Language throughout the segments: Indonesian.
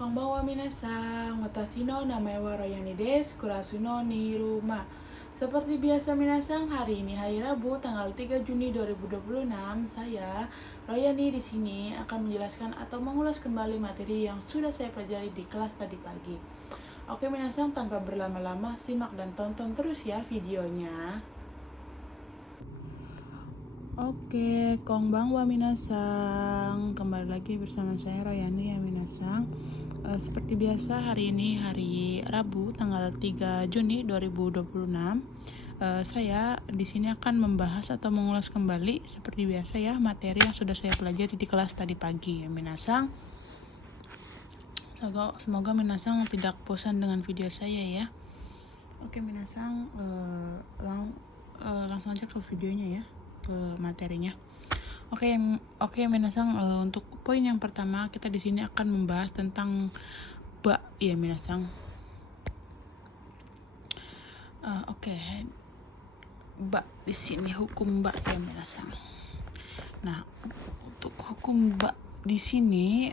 Konbanwa minasan, watashi no namae wa Royani desu, kurasu no ni rumah. Seperti biasa minasan, hari ini hari Rabu tanggal 3 Juni 2026, saya Royani di sini akan menjelaskan atau mengulas kembali materi yang sudah saya pelajari di kelas tadi pagi. Oke minasan, tanpa berlama-lama simak dan tonton terus ya videonya. Oke, konbanwa minasan, kembali lagi bersama saya Royani ya minasan. Seperti biasa hari ini hari Rabu tanggal 3 Juni 2026. Saya di sini akan membahas atau mengulas kembali seperti biasa ya materi yang sudah saya pelajari di kelas tadi pagi ya minasan. Semoga minasan tidak bosan dengan video saya ya. Oke minasan, langsung aja ke videonya ya, ke materinya. Oke minasan, untuk poin yang pertama kita di sini akan membahas tentang ba ya minasan. Ba di sini hukum ba ya minasan. Nah, untuk hukum ba di sini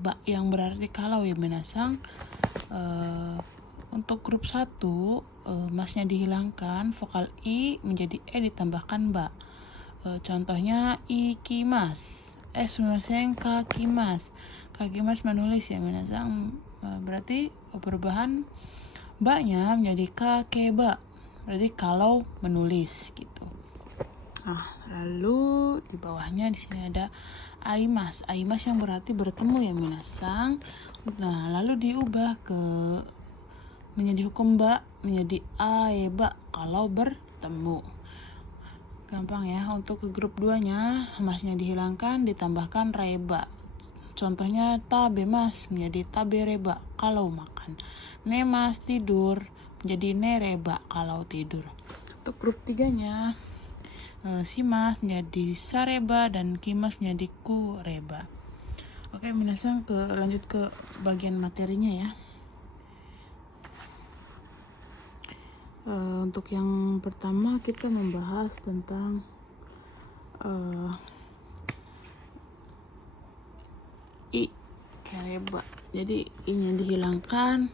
ba yang berarti kalau ya minasan, untuk grup 1 masnya dihilangkan, vokal i menjadi e ditambahkan ba. Contohnya ikimas, kakimas. Kakimas menulis ya minasan, berarti perubahan ba-nya menjadi kakeba, berarti kalau menulis gitu. Nah, lalu di bawahnya di sini ada aimas yang berarti bertemu ya minasan. Nah, lalu diubah ke menjadi hukum ba menjadi aeba kalau bertemu. Gampang ya. Untuk ke grup 2-nya masnya dihilangkan ditambahkan reba. Contohnya tabemas menjadi tabereba kalau makan. Nemas tidur menjadi nereba kalau tidur. Untuk grup 3-nya simas menjadi sareba dan kimas menjadi kureba. Oke, minasan lanjut ke bagian materinya ya. Untuk yang pertama kita membahas tentang i kereba. Jadi i-nya dihilangkan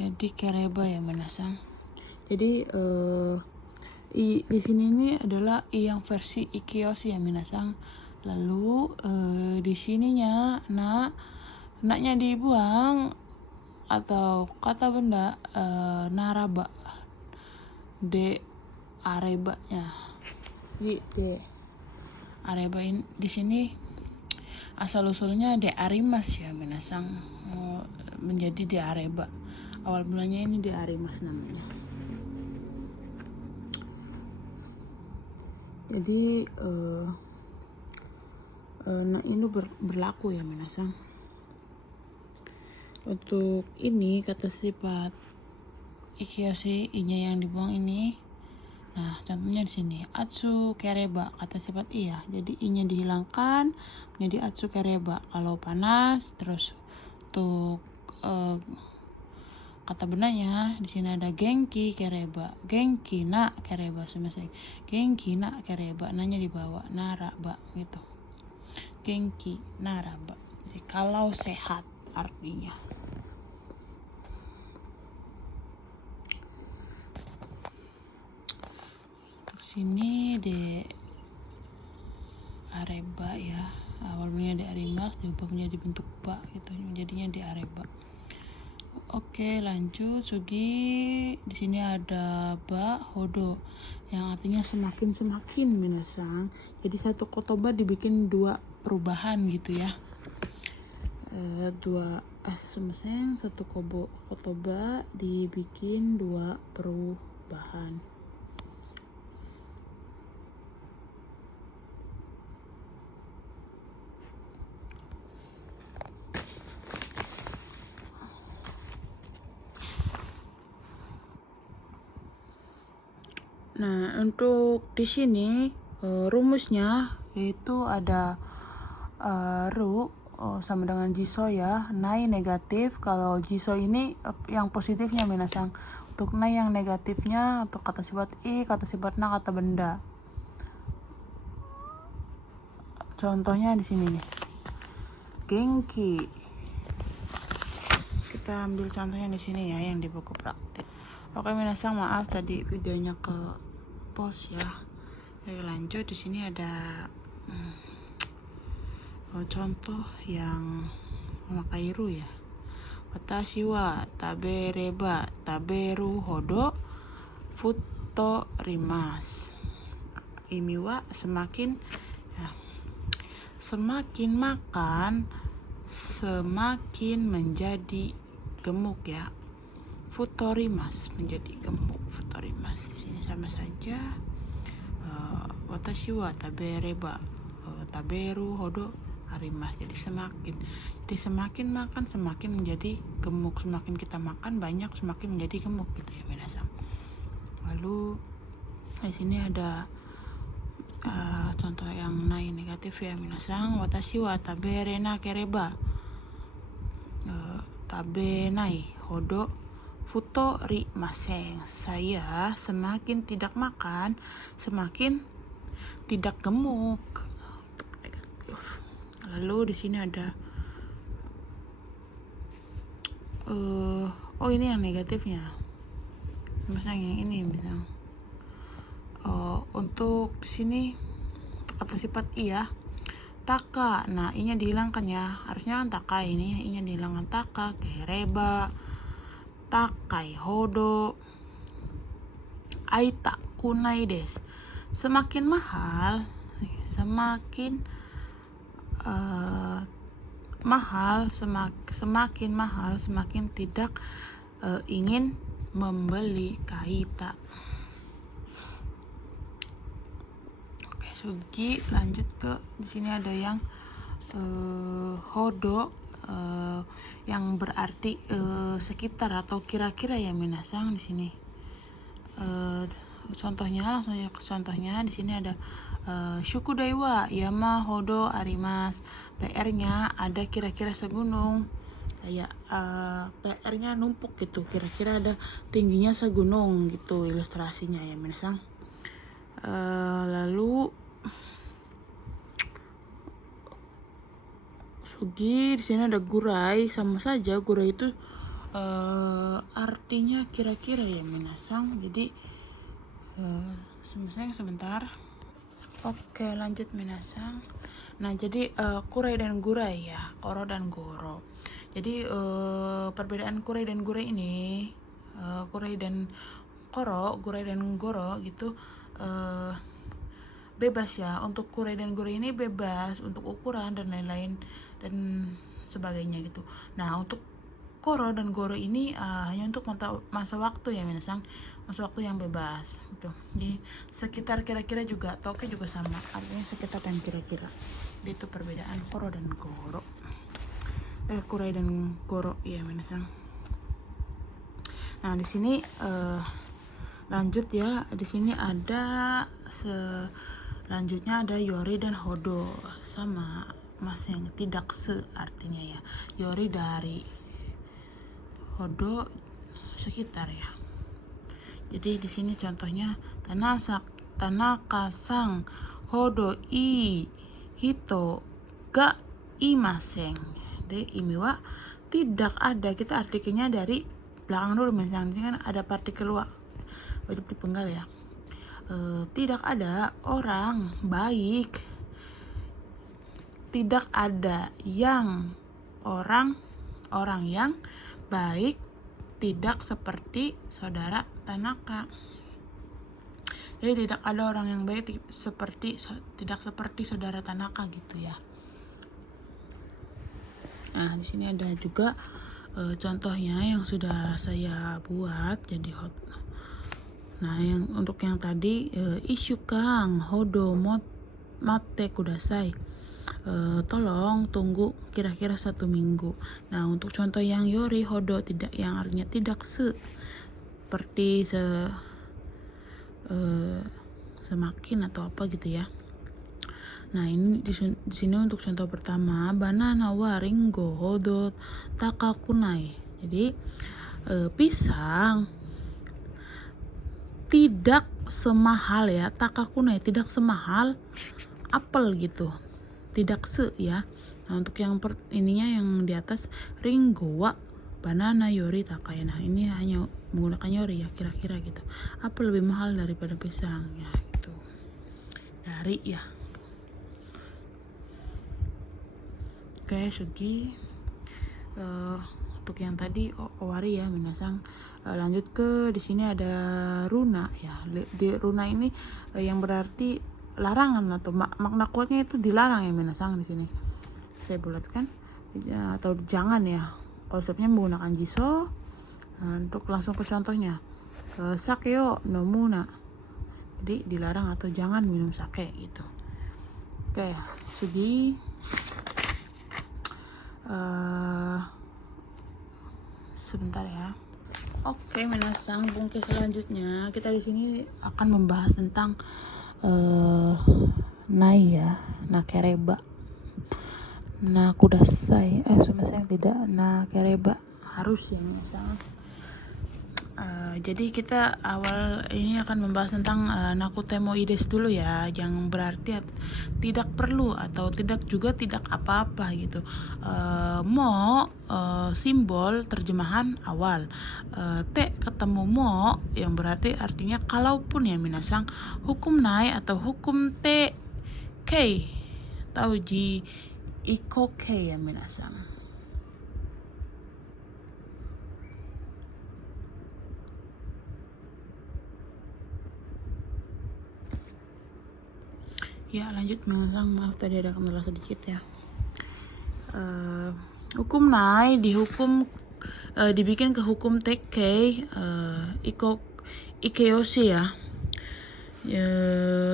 jadi kereba ya minasan. Jadi i di sini ini adalah i yang versi ikioshi ya minasan. Lalu di sininya naknya dibuang atau kata benda naraba de arebanya. Jadi de areba ini di sini asal usulnya de arimas ya minasan, menjadi de areba. Awal mulanya ini de arimas namanya. Jadi ini berlaku ya minasan. Untuk ini kata sifat ikioshi, i-nya yang dibuang ini. Nah, contohnya di sini atsu kereba, kata sifat iya. Jadi i-nya dihilangkan menjadi atsu kereba kalau panas. Terus untuk kata bendanya di sini ada genki kereba, genki na kereba, selesai. Genki na kereba, nanya di bawah, naraba gitu. Genki naraba. Jadi kalau sehat artinya. Sini de areba ya, awalnya de arimas diubah menjadi bentuk ba gitu, jadinya de areba. Oke, lanjut sugi. Di sini ada ba hodo yang artinya semakin minasan. Jadi satu kotoba dibikin 2 perubahan gitu ya. Satu kotoba dibikin 2 perubahan. Nah, untuk di sini rumusnya yaitu ada ru sama dengan jiso ya. Nai negatif, kalau jiso ini yang positifnya minasan. Untuk nai yang negatifnya untuk kata sifat i, kata sifat na, kata benda. Contohnya di sini nih. Genki kita ambil contohnya di sini ya, yang di buku praktek. Oke, minasang, maaf tadi videonya ke pause ya. Oke, lanjut. Di sini ada contoh yang memakai ru ya. Watashi wa tabereba taberu hodo futo rimas. Imi wa semakin ya, semakin makan semakin menjadi gemuk ya. Futorimas menjadi gemuk. Futorimas di sini sama saja. Watashi wa tabereba taberu hodo arimas. Jadi semakin makan semakin menjadi gemuk. Semakin kita makan banyak semakin menjadi gemuk gitu ya minasang. Lalu di sini ada contoh yang negatif ya minasang. Watashi wa tabere nakereba tabenai hodo futorimasen. Saya semakin tidak makan semakin tidak gemuk. Lalu di sini ada ini yang negatifnya. Misalnya yang ini misal. Untuk di sini kata sifat iya taka. Nah, i-nya dihilangkan ya. Harusnya kan taka, ini i-nya dihilangkan. Taka, kereba, takai hodo, aita kunai des. Semakin mahal, semakin semakin tidak ingin membeli kaita. Oke, sugi. Lanjut ke di sini ada yang hodo yang berarti sekitar atau kira-kira ya minasang di sini. Contohnya langsung ya ke contohnya. Di sini ada Shukudai wa yama hodo arimas. PR-nya ada kira-kira segunung. Kayak PR-nya numpuk gitu. Kira-kira ada tingginya segunung gitu ilustrasinya ya minasang. Lalu sugi. Di sini ada gurai. Sama saja gurai itu artinya kira-kira ya minasang. Jadi sebentar. Oke, lanjut minasang. Nah, jadi kurai dan gurai ya, koro dan goro. Jadi perbedaan kurai dan gurai ini, kurai dan koro, gurai dan goro gitu, bebas ya. Untuk kurai dan gurai ini bebas untuk ukuran dan lain-lain dan sebagainya gitu. Nah, untuk koro dan goro ini hanya untuk masa waktu ya minasang, masa waktu yang bebas gitu. Di sekitar kira-kira juga, toke juga sama, artinya sekitar dan kira-kira. Itu perbedaan koro dan goro, kurai dan goro ya minasang. Nah, di sini lanjut ya. Di sini ada selanjutnya ada yori dan hodo, sama mas yang tidak artinya ya. Yori dari, hodo sekitar ya. Jadi di sini contohnya tanaka-sang hodo i hito ga imaseng. Jadi imiwa tidak ada, kita artikelnya dari belakang dulu misalnya kan ada partikel wa wajib dipenggal ya. Tidak ada orang baik, tidak ada yang orang yang baik tidak seperti saudara Tanaka. Jadi tidak ada orang yang baik tidak seperti saudara Tanaka gitu ya. Nah, di sini ada juga contohnya yang sudah saya buat jadi hot. Nah, yang untuk yang tadi Ishukang hodo mate kudasai. Tolong tunggu kira-kira 1 minggu. Nah, untuk contoh yang yori hodo tidak, yang artinya tidak seperti semakin atau apa gitu ya. Nah, ini di sini untuk contoh pertama, banana wa ringo hodo takakunai. Jadi pisang tidak semahal ya, takakunai tidak semahal apel gitu. Tidak ya. Nah, untuk yang ininya yang di atas ringo wa banana yori takai. Nah ini hanya menggunakan yori ya, kira-kira gitu. Apa lebih mahal daripada pisang ya gitu. Dari ya. Oke, sugi. Untuk yang tadi owari ya minasang. Lanjut ke di sini ada runa ya. Di runa ini yang berarti larangan atau makna kuatnya itu dilarang ya minasang di sini. Saya bulatkan ya, atau jangan ya. Konsepnya menggunakan jiso. Untuk langsung ke contohnya. Sakeo no muna. Jadi dilarang atau jangan minum sake gitu. Oke, sugi. Sebentar ya. Oke, minasang, bungkus selanjutnya kita di sini akan membahas tentang nai ya, nakereba, nakudasai. Sebenarnya tidak, nakereba harus ya minasang. Jadi kita awal ini akan membahas tentang nakutemoides dulu ya, yang berarti tidak perlu atau tidak apa-apa gitu. Simbol terjemahan awal. Te ketemu mo yang berarti artinya kalaupun ya minasang. Hukum nai atau hukum te kei tahu ji iko kei ya minasang. Ya lanjut minasang, maaf tadi ada kendala sedikit ya. Hukum nai dihukum dibikin ke hukum tekkei ikeyoshi ya.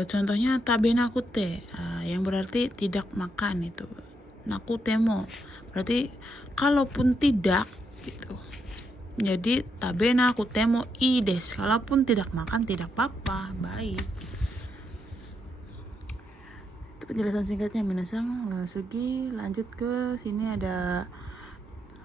Contohnya tabe nakute yang berarti tidak makan itu. Nakutemo berarti kalaupun tidak gitu. Jadi tabe nakutemo ides, kalaupun tidak makan tidak apa-apa, baik. Penjelasan singkatnya minasang. Sugi, lanjut ke sini ada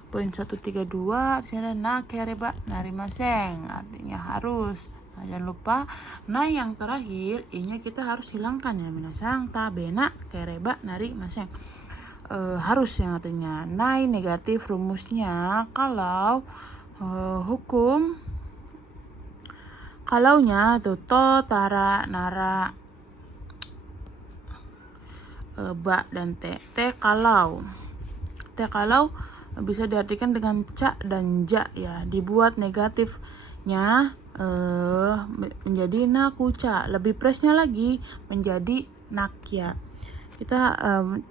poin 132. Di sini ada nakereba narimaseng, artinya harus. Nah, jangan lupa nai yang terakhir i-nya kita harus hilangkan ya minasang. Tabena kereba narimaseng. Harus yang artinya nai negatif rumusnya kalau hukum kalaunya tuh to tara nara ba dan te kalau bisa diartikan dengan ca dan ja ya, dibuat negatifnya menjadi nakuca, lebih presnya lagi menjadi nakya. Kita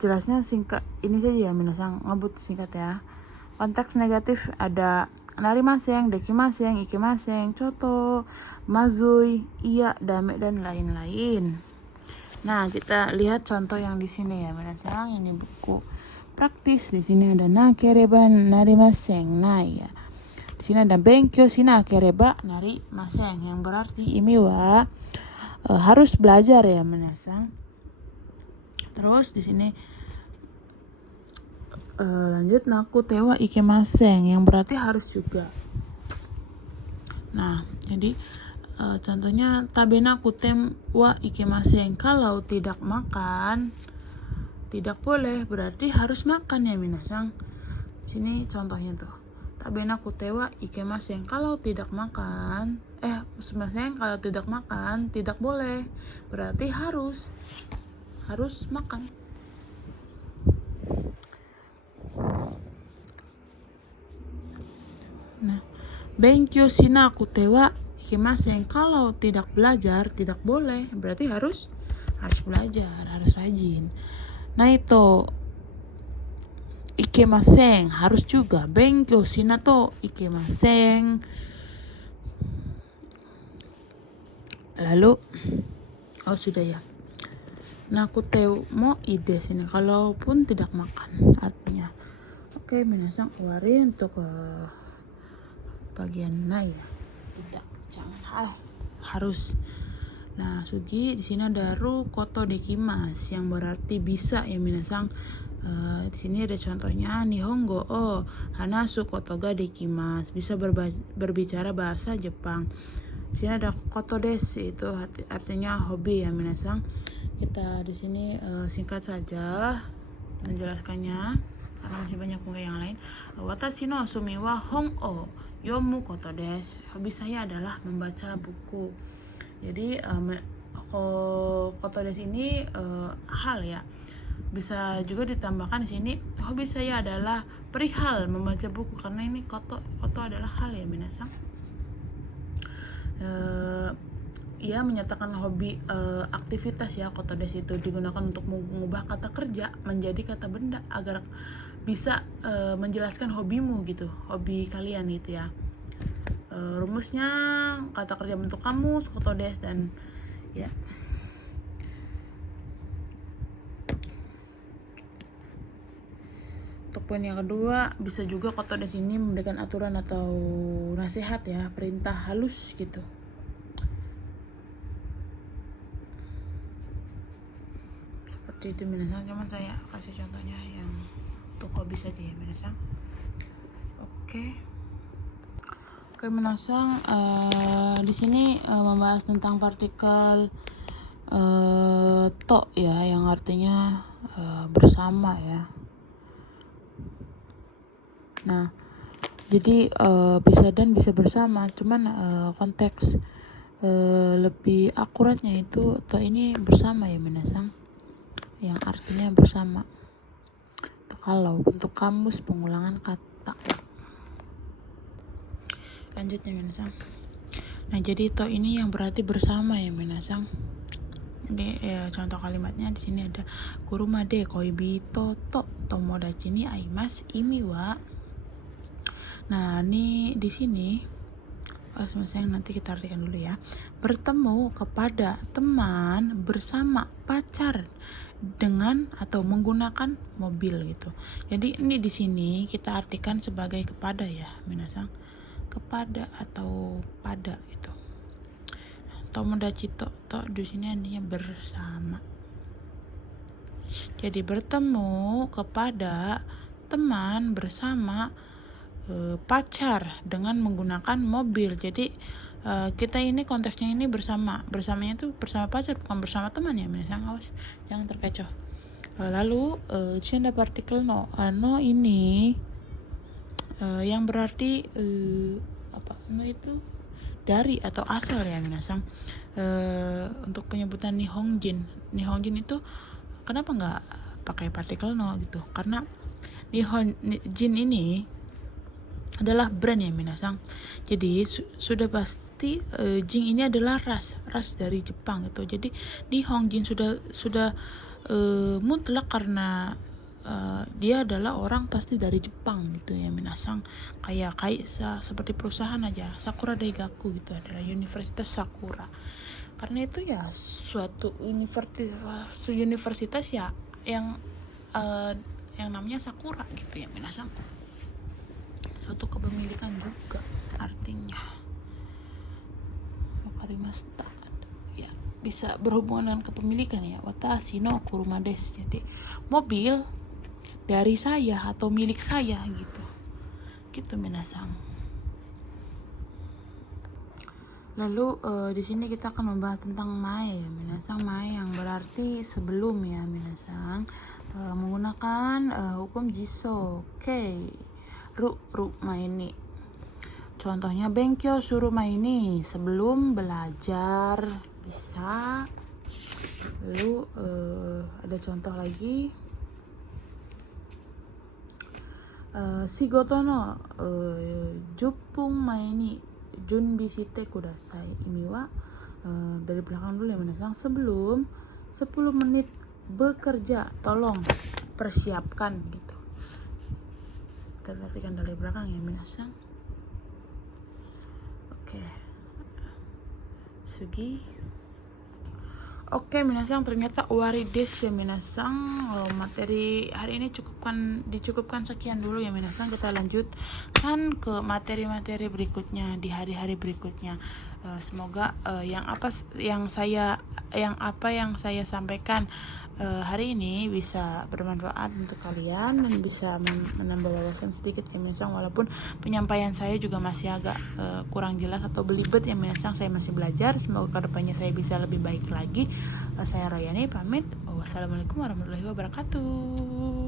jelasnya singkat ini saja ya minasang, ngebut singkat ya. Konteks negatif ada narimaseng, dekimaseng, ikimaseng, coto, mazui, iya, dame dan lain-lain. Nah, kita lihat contoh yang di sini ya, minasang. Ini buku praktis. Di sini ada nakereba narimaseng, nai ya. Di sini ada benkyou shi nakereba narimaseng, yang berarti ini harus belajar ya, minasang. Terus di sini lanjut nakutewa ikemaseng, yang berarti harus juga. Nah, jadi contohnya tabena kutem wa ikemaseng, kalau tidak makan tidak boleh, berarti harus makan ya minasang. Sini contohnya tuh. Tabena kutewa ikemaseng, kalau tidak makan kalau tidak makan tidak boleh, berarti harus makan. Nah, benkyou shi nakutewa ikimaseng, kalau tidak belajar tidak boleh, berarti harus belajar, harus rajin. Nah itu ikimaseng harus juga, benkyou shi nato ikimaseng. Lalu sudah ya. Nakutemo ides ini kalaupun tidak makan artinya. Oke, minasang wari untuk bagian nai ya. Tidak, jangan harus. Nah, sugi di sini ada ru koto dekimas, yang berarti bisa ya minasang. Di sini ada contohnya nihongo hanasu koto ga dekimas, bisa berbicara bahasa Jepang. Di sini ada koto desu, itu artinya hobi ya minasang. Kita di sini singkat saja menjelaskannya. karena masih banyak manga yang lain. Watashi no sumi wa hon o yomu koto desu. Hobi saya adalah membaca buku. Jadi koto desu ini hal ya. Bisa juga ditambahkan di sini hobi saya adalah perihal membaca buku, karena ini koto adalah hal ya minasang. Ia menyatakan hobi aktivitas ya. Koto desu itu digunakan untuk mengubah kata kerja menjadi kata benda agar bisa menjelaskan hobimu gitu, hobi kalian gitu ya. Rumusnya kata kerja bentuk kamus, koto desu, dan ya. Untuk poin yang kedua, bisa juga koto desu ini memberikan aturan atau nasihat ya, perintah halus gitu. Seperti itu minasang, cuman saya kasih contohnya yang untuk hobi saja ya minasang. Oke minasang, di sini membahas tentang partikel to ya, yang artinya bersama ya. Nah, jadi bisa dan bisa bersama, cuman konteks lebih akuratnya itu to ini bersama ya minasang, yang artinya bersama. Kalau bentuk kamus pengulangan kata. Lanjutnya minasang. Nah, jadi to ini yang berarti bersama ya minasang. Jadi contoh kalimatnya di sini ada kurumade koibito to tomodachi ni aimasu imi wa. Nah, ini di sini nanti kita artikan dulu ya. Bertemu kepada teman bersama pacar dengan atau menggunakan mobil gitu. Jadi ini di sini kita artikan sebagai kepada ya, minasang. Kepada atau pada gitu. Tomodachi to di sini artinya bersama. Jadi bertemu kepada teman bersama pacar dengan menggunakan mobil. Jadi kita ini konteksnya ini bersamanya itu bersama pacar, bukan bersama teman ya minasang. Awas jangan terkecoh. Lalu di sini ada partikel no. No ini yang berarti no itu dari atau asal ya minasang. Untuk penyebutan nihonjin itu kenapa nggak pakai partikel no gitu, karena nihonjin ini adalah brand ya minasang. Jadi sudah pasti jin ini adalah ras dari Jepang gitu. Jadi Nihonjin sudah mutlak karena dia adalah orang pasti dari Jepang gitu ya minasang. Kayak seperti perusahaan aja, Sakura Daigaku gitu adalah Universitas Sakura. Karena itu ya suatu universitas ya yang namanya Sakura gitu ya minasang. Suatu kepemilikan juga artinya. Wakarimashita ya, bisa berhubungan dengan kepemilikan ya. Watashi no kuruma desu, jadi mobil dari saya atau milik saya gitu minasang. Lalu di sini kita akan membahas tentang mae ya minasang. Mae yang berarti sebelum ya minasang, menggunakan hukum jiso. Oke. Ru maini. Contohnya benkyo suru maini, sebelum belajar bisa. Lalu ada contoh lagi. Shigoto no 10 分 maini junbi shite kudasai. Ini wa dari belakang dulu ya minasang. Sebelum 10 menit bekerja, tolong persiapkan gitu. Kita artikan dari belakang ya minasang. Oke. Sugi. Oke minasang, ternyata wari desu ya minasang. Materi hari ini dicukupkan sekian dulu ya minasang. Kita lanjutkan ke materi-materi berikutnya di hari-hari berikutnya. Semoga yang apa yang saya sampaikan hari ini bisa bermanfaat untuk kalian dan bisa menambah wawasan sedikit ya minasang. Walaupun penyampaian saya juga masih agak kurang jelas atau belibet ya minasang, saya masih belajar. Semoga kedepannya saya bisa lebih baik lagi. Saya Royani pamit. Wassalamualaikum warahmatullahi wabarakatuh.